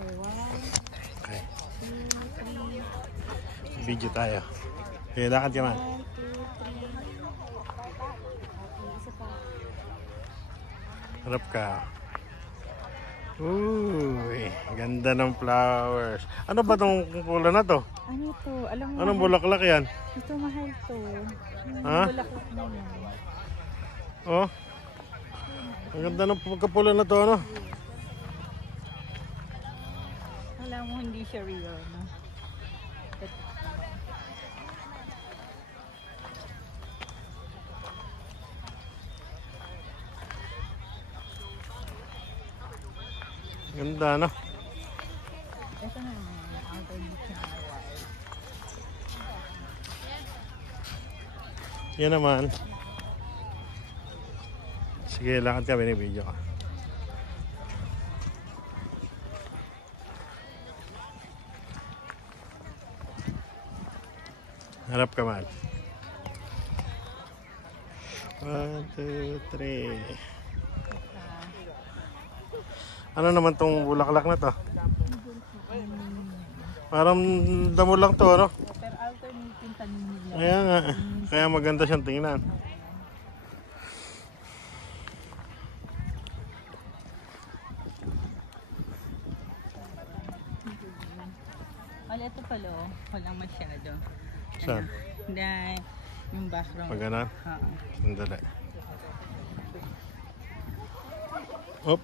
Okay, one, Okay. two, three. Video tayo. Okay, lakad ka man. 1, 2, 3. Okay, isa pa. Harap ka. Uy, ganda ng flowers. Ano ba tong kulay na to? Ano to? Alam mo, Anong bulaklak yan? ito mahal to. Ha? Bulaklak na yan. Oh. Ang ganda ng pagkapula na to, ano? Alam mo, hindi siya real, no? Ganda, no? Ito na naman, alternate siya na white. Yan naman. Sige, lakad ka, binibidyo ka. Harap ka man. 1, 2, 3. Ano naman tong bulaklak na to? Parang damo lang to, ano? Pero alternate yung tanim nila. Kaya nga. Kaya maganda siyang tingnan. Wala, ito pala, oh. Walang masyado. Saan? Hindi, yung background. Pag ganun? Oo. Sandali. Op.